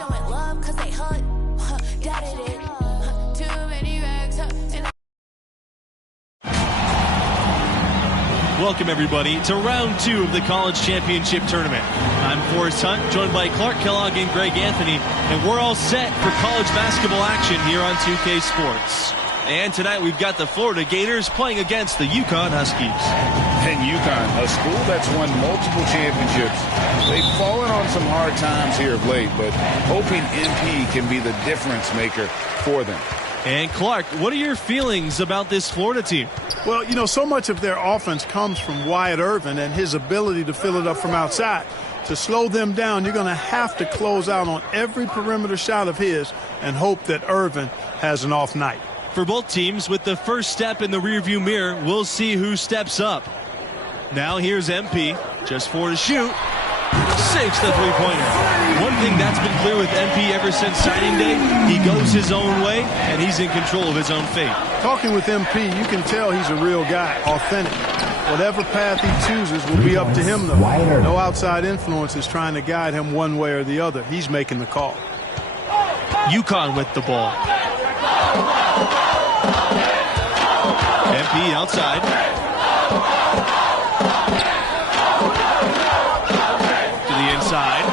showing love cause they hood. Doubted it. Too many rags. Welcome, everybody, to round 2 of the College Championship Tournament. I'm Forrest Hunt, joined by Clark Kellogg and Greg Anthony, and we're all set for college basketball action here on 2K Sports. And tonight we've got the Florida Gators playing against the UConn Huskies. And UConn, a school that's won multiple championships. They've fallen on some hard times here of late, but hoping MP can be the difference maker for them. And Clark, what are your feelings about this Florida team? Well, you know, so much of their offense comes from Wyatt Irvin and his ability to fill it up from outside. To slow them down, you're going to have to close out on every perimeter shot of his and hope that Irvin has an off night. For both teams, with the first step in the rearview mirror, we'll see who steps up. Now here's MP, just 4 to shoot. Sinks the three-pointer. One thing that's been clear with MP ever since signing day, he goes his own way, and he's in control of his own fate. Talking with MP, you can tell he's a real guy, authentic. Whatever path he chooses will be up to him, though. No outside influence is trying to guide him one way or the other. He's making the call. UConn with the ball. MP outside. Inside,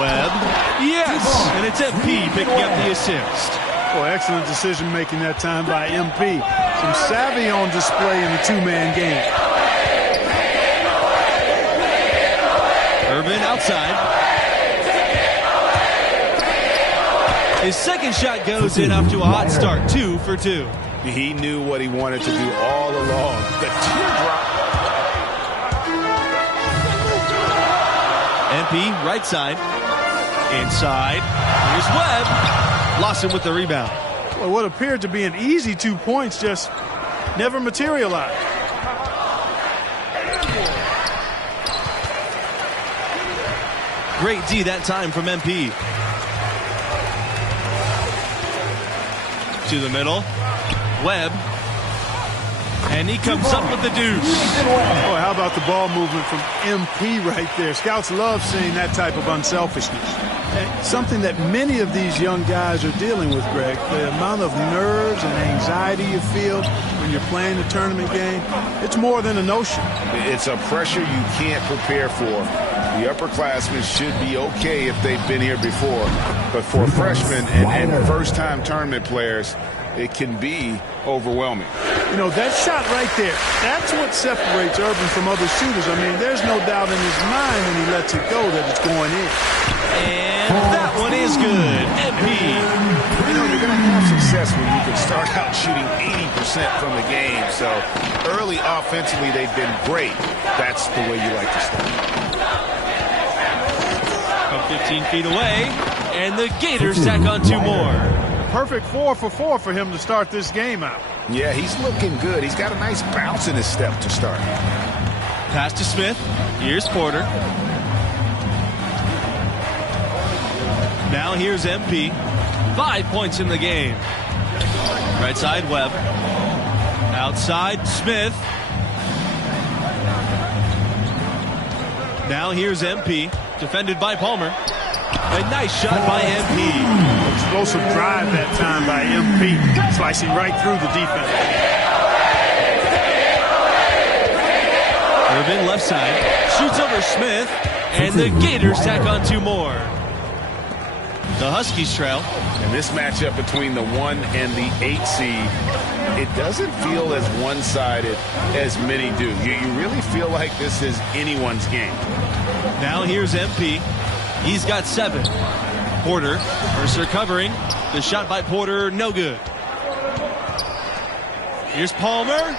Webb, yes, and it's MP picking up the assist. Boy, excellent decision making that time by MP. Some savvy on display in the two-man game. Irvin outside. His second shot goes in off to a hot start, 2 for 2. He knew what he wanted to do all along. The teardrop. MP, right side. Inside. Here's Webb. Lawson with the rebound. Well, what appeared to be an easy 2 points just never materialized. Great D that time from MP. To the middle. Webb. And he comes up with the deuce. Boy, how about the ball movement from MP right there? Scouts love seeing that type of unselfishness. And something that many of these young guys are dealing with, Greg. The amount of nerves and anxiety you feel when you're playing a tournament game, it's more than a notion. It's a pressure you can't prepare for. The upperclassmen should be okay if they've been here before. But for freshmen and first-time tournament players, it can be overwhelming. You know, that shot right there, that's what separates Irvin from other shooters. I mean, there's no doubt in his mind when he lets it go that it's going in. And that one is good. MP. You know, you're going to have success when you can start out shooting 80% from the game. So early offensively, they've been great. That's the way you like to start. From 15 feet away, and the Gators tack on 2 more. Perfect 4 for 4 for him to start this game out. Yeah, he's looking good. He's got a nice bounce in his step to start. Pass to Smith. Here's Porter. Now here's MP. 5 points in the game. Right side, Webb. Outside, Smith. Now here's MP. Defended by Palmer. A nice shot by MP. Explosive drive that time by MP. Slicing right through the defense. Irvin left side. Shoots over Smith. And the Gators tack on 2 more. The Huskies trail. And this matchup between the 1 and the 8 seed, it doesn't feel as one-sided as many do. You really feel like this is anyone's game. Now here's MP. He's got 7. Porter, Mercer covering. The shot by Porter, no good. Here's Palmer.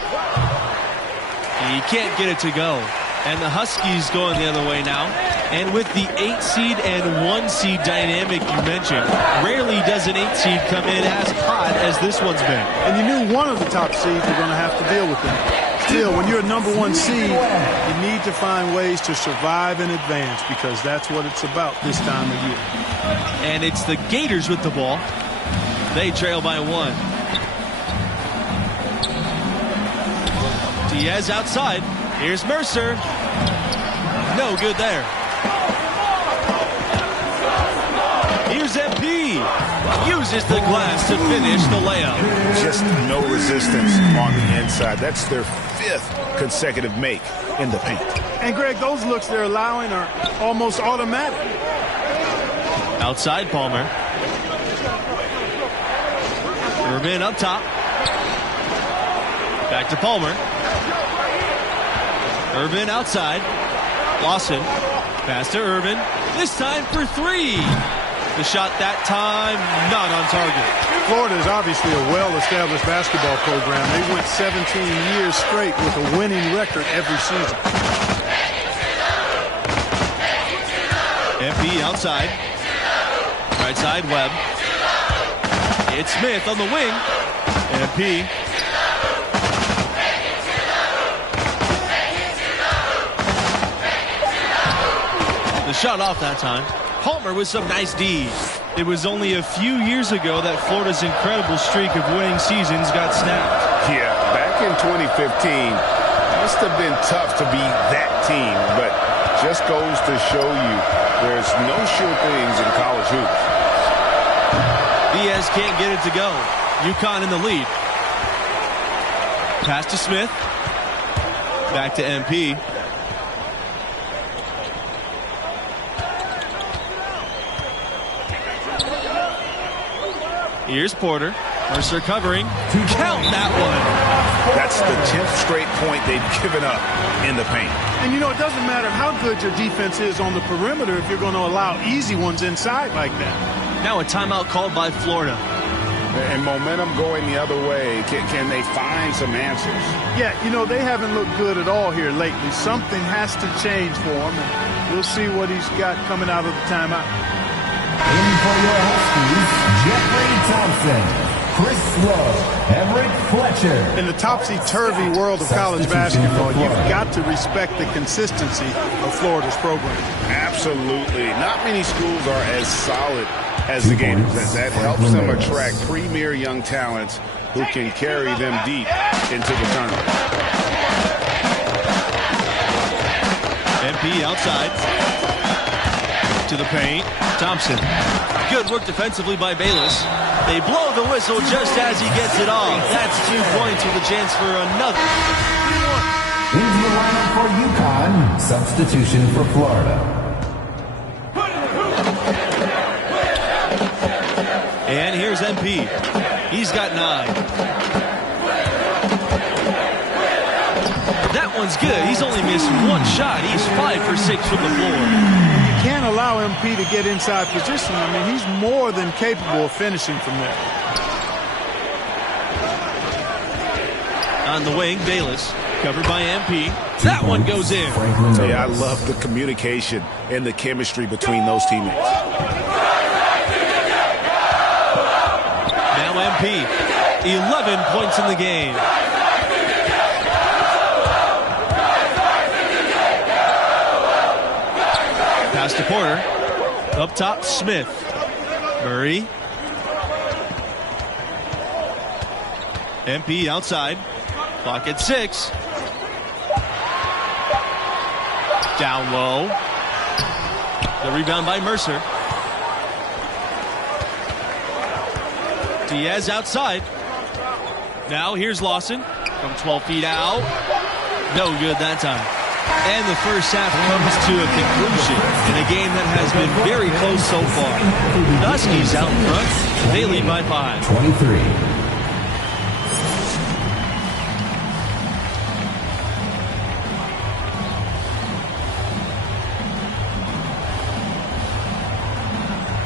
He can't get it to go. And the Huskies going the other way now. And with the 8 seed and 1 seed dynamic you mentioned, rarely does an 8 seed come in as hot as this one's been. And you knew one of the top seeds were going to have to deal with them. Still, when you're a number 1 seed, you need to find ways to survive and advance because that's what it's about this time of year. And it's the Gators with the ball. They trail by 1. Diaz outside. Here's Mercer. No good there. here's MP. Uses the glass to finish the layup. Just no resistance on the inside. That's their 5th consecutive make in the paint. And, Greg, those looks they're allowing are almost automatic. Outside Palmer. Irvin up top. Back to Palmer. Irvin outside. Lawson. Pass to Irvin. This time for 3. The shot that time not on target. Florida is obviously a well-established basketball program. They went 17 years straight with a winning record every season. MP outside. Right side, Webb. It's Smith on the wing. MP. The shot off that time. Palmer with some nice D's. It was only a few years ago that Florida's incredible streak of winning seasons got snapped. Yeah, back in 2015, must have been tough to be that team, but just goes to show you there's no sure things in college hoops. Diaz can't get it to go. UConn in the lead. Pass to Smith. Back to MP. Here's Porter. Mercer covering. Count that one. That's the 10th straight point they've given up in the paint. And, you know, it doesn't matter how good your defense is on the perimeter if you're going to allow easy ones inside like that. Now a timeout called by Florida. And momentum going the other way. Can they find some answers? Yeah, you know, they haven't looked good at all here lately. Something has to change for them, and we'll see what he's got coming out of the timeout. In for your Huskies, Jeffrey Thompson, Chris Lowe, Everett Fletcher. In the topsy-turvy world of college basketball, you've got to respect the consistency of Florida's program. Absolutely. Not many schools are as solid as the Gators. That helps them attract premier young talents who can carry them deep into the tournament. MP outside. To the paint. Thompson. Good work defensively by Bayless. They blow the whistle just as he gets it off. That's 2 points with a chance for another. Into the lineup for UConn. Substitution for Florida. And here's MP. He's got 9. That one's good. He's only missed 1 shot. He's 5 for 6 from the floor. You can't allow MP to get inside position. I mean, he's more than capable of finishing from there. On the wing, Bayless. Covered by MP. That one goes in. Yeah, I love the communication and the chemistry between those teammates. Now MP. 11 points in the game. Pass to Porter. Up top, Smith. Murray. MP outside. Clock at 6. Down low. The rebound by Mercer. Diaz outside. Now here's Lawson from 12 feet out. No good that time. And the first half comes to a conclusion in a game that has been very close so far. The Huskies out in front. They lead by 5. 23.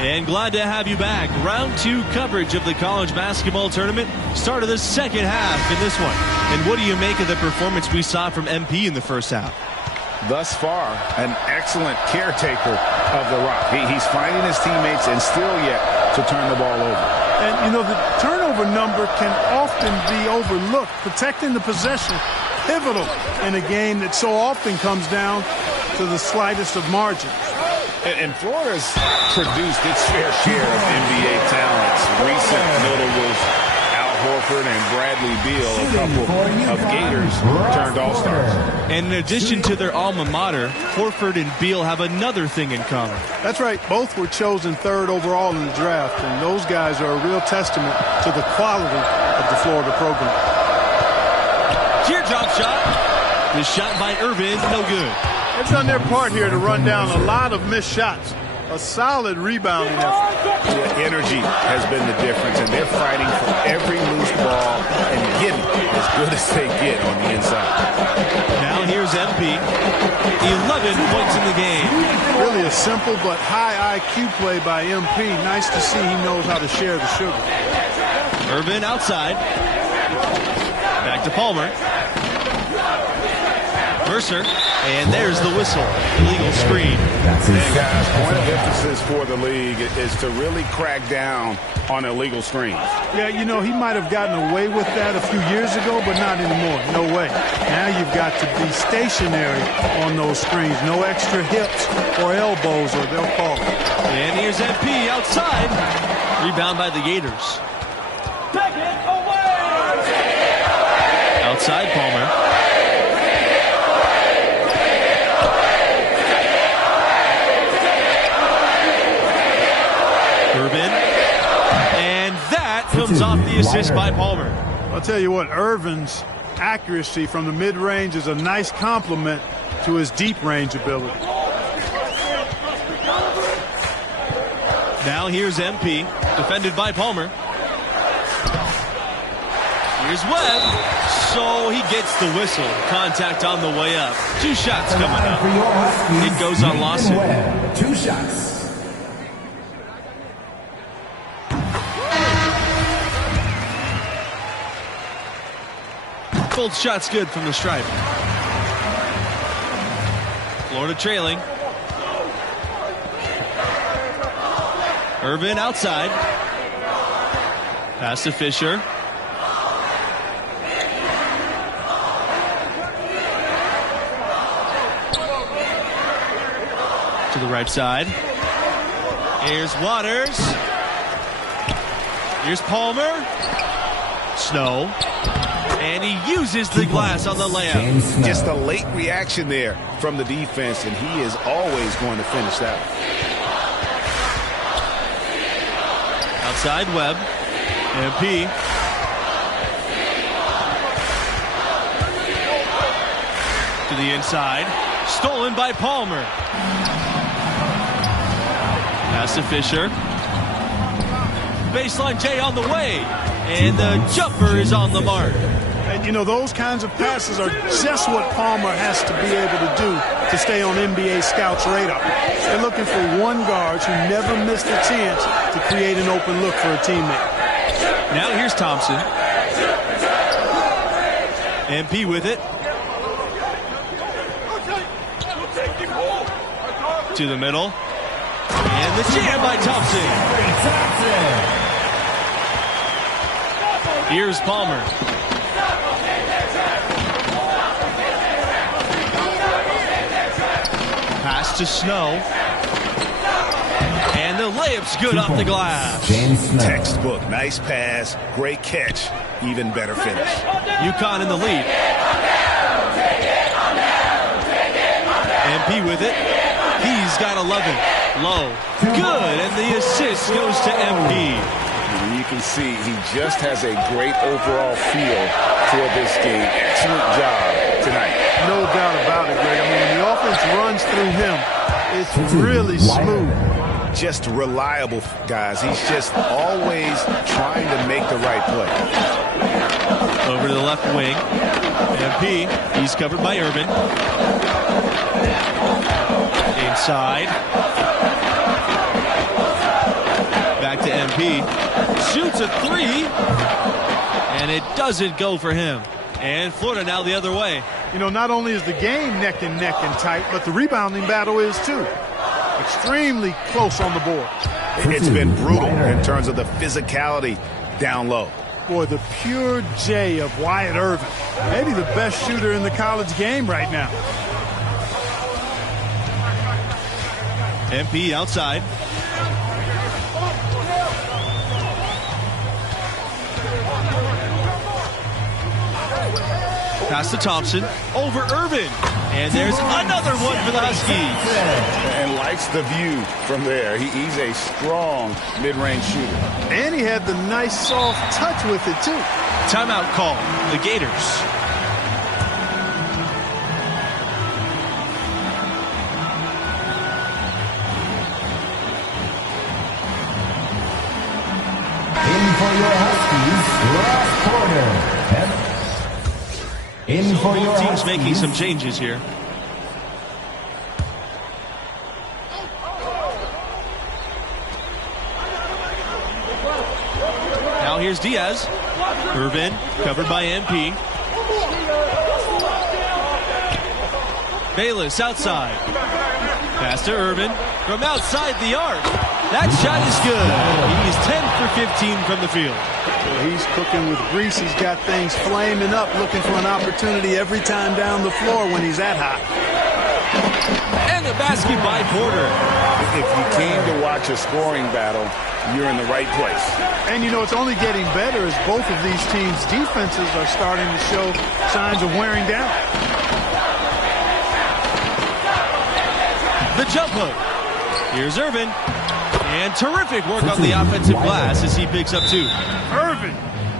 And glad to have you back. Round 2 coverage of the college basketball tournament. Start of the second half in this one. And what do you make of the performance we saw from MP in the first half? Thus far, an excellent caretaker of the rock. He's finding his teammates and still yet to turn the ball over. And, you know, the turnover number can often be overlooked. Protecting the possession, pivotal in a game that so often comes down to the slightest of margins. And Florida's produced its fair share of NBA talents. Recent notables, Al Horford and Bradley Beal, a couple of Gators turned All-Stars. And in addition to their alma mater, Horford and Beal have another thing in common. That's right. Both were chosen 3rd overall in the draft, and those guys are a real testament to the quality of the Florida program. Teardrop shot. The shot by Irvin, no good. They've done their part here to run down a lot of missed shots. A solid rebounding effort. The energy has been the difference, and they're fighting for every loose ball and getting as good as they get on the inside. Now here's MP. 11 points in the game. Really a simple but high IQ play by MP. Nice to see he knows how to share the sugar. Irvin outside. Back to Palmer. Mercer. And there's the whistle. Illegal screen. And guys, point of emphasis for the league is to really crack down on illegal screens. Yeah, you know, he might have gotten away with that a few years ago, but not anymore. No way. Now you've got to be stationary on those screens. No extra hips or elbows, or they'll call it. And here's MP outside. Rebound by the Gators. Outside Palmer. Irvin, and that comes off the assist by Palmer. I'll tell you what, Irvin's accuracy from the mid-range is a nice complement to his deep-range ability. Now here's MP, defended by Palmer. Here's Webb, so he gets the whistle. Contact on the way up. 2 shots coming up. It goes on Lawson. 2 shots. Both shots good from the stripe. Florida trailing. Irvin outside. Pass to Fisher. To the right side. Here's Waters. Here's Palmer. Snow. And he uses the glass on the layup. Just a late reaction there from the defense, and he is always going to finish that. Outside Webb. MP. To the inside. Stolen by Palmer. Pass to Fisher. Baseline J on the way. And the jumper is on the mark. And, you know, those kinds of passes are just what Palmer has to be able to do to stay on NBA scouts' radar. They're looking for one guard who never missed a chance to create an open look for a teammate. Now here's Thompson. MP with it. To the middle. And the jam by Thompson. Here's Palmer. Pass to Snow. And the layup's good off the glass. Textbook. Nice pass. Great catch. Even better finish. UConn in the lead. MP with it. He's got 11. Low. Good. And the assist goes to MP. You can see he just has a great overall feel for this game. Excellent job tonight. No doubt about it, Greg. I mean, when the offense runs through him, it's really smooth. Just reliable, guys. He's just always trying to make the right play. Over to the left wing. MP. He's covered by Irvin. Inside. Back to MP. Shoots a 3. And it doesn't go for him. And Florida now the other way. You know, not only is the game neck and neck and tight, but the rebounding battle is too. Extremely close on the board. It's been brutal in terms of the physicality down low. Boy, the pure J of Wyatt Irvin. Maybe the best shooter in the college game right now. MP outside. Pass to Thompson. Over Irvin. And there's another one for the Huskies. And likes the view from there. He's a strong mid-range shooter. And he had the nice soft touch with it, too. Timeout call. The Gators. In for your Huskies, Ross Porter. In for your Teams Huskies. making some changes here. Now here's Diaz. Irvin covered by MP. Bayless outside. Pass to Irvin from outside the arc. That shot is good. He's 10 for 15 from the field. Well, he's cooking with grease. He's got things flaming up, looking for an opportunity every time down the floor when he's that hot. And the basket by Porter. If you came to watch a scoring battle, you're in the right place. And, you know, it's only getting better as both of these teams' defenses are starting to show signs of wearing down. The jump hook. Here's Irvin. And terrific work on the offensive glass as he picks up 2. Irvin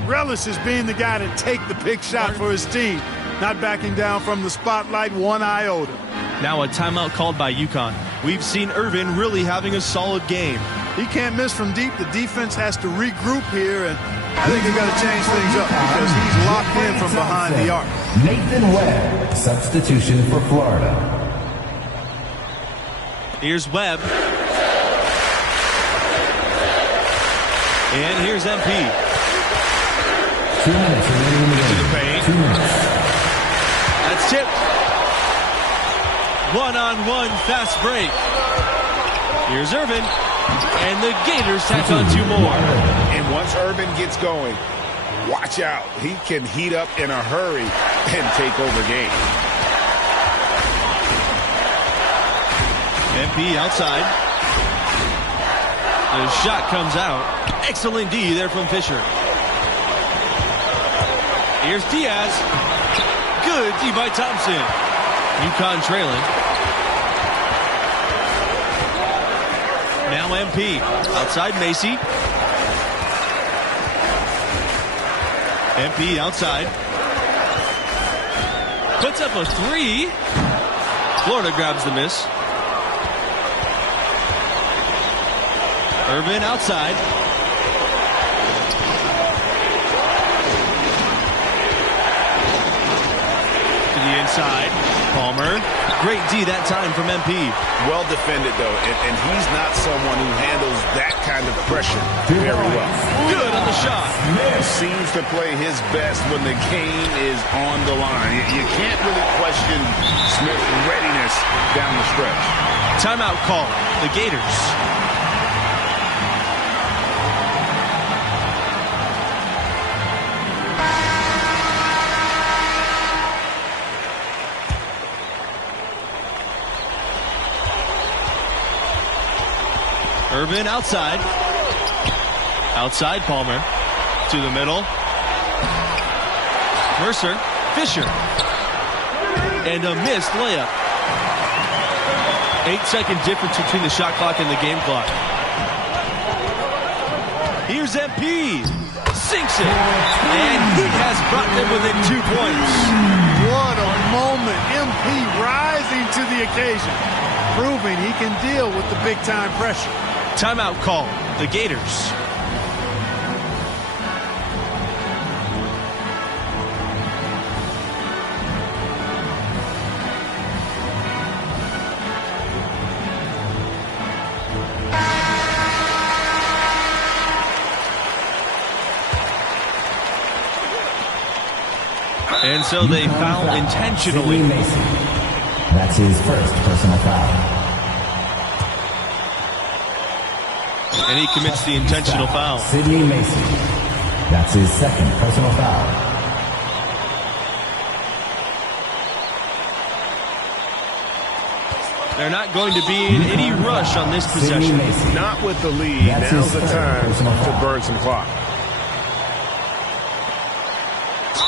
relishes being the guy to take the big shot for his team, not backing down from the spotlight one iota. Now a timeout called by UConn. We've seen Irvin really having a solid game. He can't miss from deep. The defense has to regroup here, and I think they've got to change things up because he's locked in from behind the arc. Nathan Webb, substitution for Florida. Here's Webb. And here's MP. 2 minutes remaining in the To the game. paint. 2 minutes. That's tipped. One-on-one fast break. Here's Irvin. And the Gators tack on 2 more. And once Irvin gets going, watch out. He can heat up in a hurry and take over game. MP outside. The shot comes out. Excellent D there from Fisher. Here's Diaz. Good D by Thompson. UConn trailing. Now MP. Outside Macy. MP outside. Puts up a 3. Florida grabs the miss. Irvin outside. To the inside. Palmer. Great D that time from MP. Well defended, though, and he's not someone who handles that kind of pressure very well. Good on the shot. He seems to play his best when the game is on the line. You can't really question Smith's readiness down the stretch. Timeout call. The Gators. Irvin outside. Outside Palmer. To the middle. Mercer. Fisher. And a missed layup. 8-second difference between the shot clock and the game clock. Here's MP. Sinks it. And he has brought them within 2 points. What a moment. MP rising to the occasion, proving he can deal with the big-time pressure. Timeout call. The Gators. And so they foul intentionally. Sidney Macy. That's his first personal foul. And he commits the intentional foul. Sidney Macy. That's his second personal foul. They're not going to be in any rush on this possession. Not with the lead. Now's the time to burn some clock.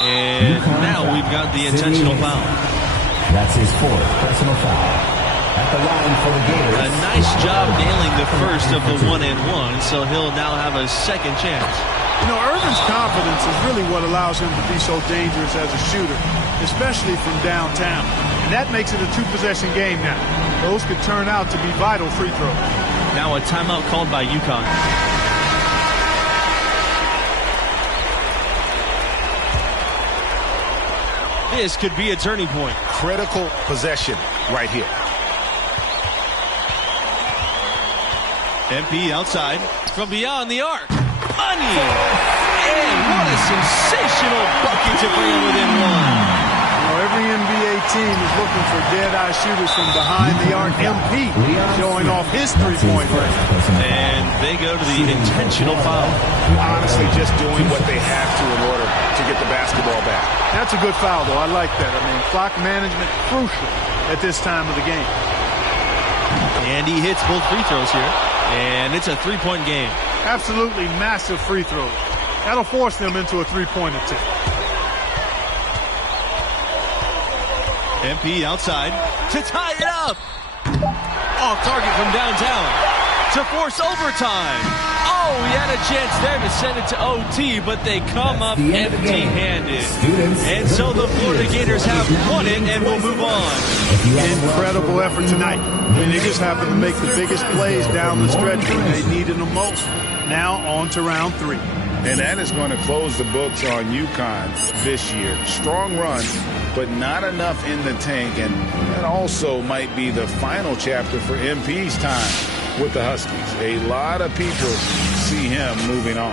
And now we've got the intentional foul. That's his fourth personal foul. At the line for the Gators. A nice job nailing the first of the 1-and-1, so he'll now have a second chance. You know, Irvin's confidence is really what allows him to be so dangerous as a shooter, especially from downtown. And that makes it a two-possession game now. Those could turn out to be vital free throws. Now a timeout called by UConn. This could be a turning point. Critical possession right here. MP outside from beyond the arc. Money! And what a sensational bucket to bring him within one. You know, every NBA team is looking for dead-eye shooters from behind the arc. MP showing off his three-point range. And they go to the intentional foul. Honestly, just doing what they have to in order to get the basketball back. That's a good foul, though. I like that. I mean, clock management crucial at this time of the game. And he hits both free throws here. And it's a three-point game. Absolutely massive free throws. That'll force them into a three-point attempt. MP outside to tie it up. Off target from downtown to force overtime. Oh, he had a chance there to send it to OT, but they come up empty-handed. And so the Florida Gators have won it and will move on. Incredible effort tonight. I mean, they just happened to make the biggest plays down the stretch when they needed them most. Now on to round 3. And that is going to close the books on UConn this year. Strong run, but not enough in the tank. And that also might be the final chapter for MP's time with the Huskies. A lot of people see him moving on.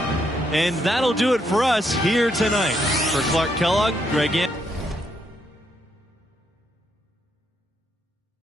And that'll do it for us here tonight. For Clark Kellogg, Greg Ann.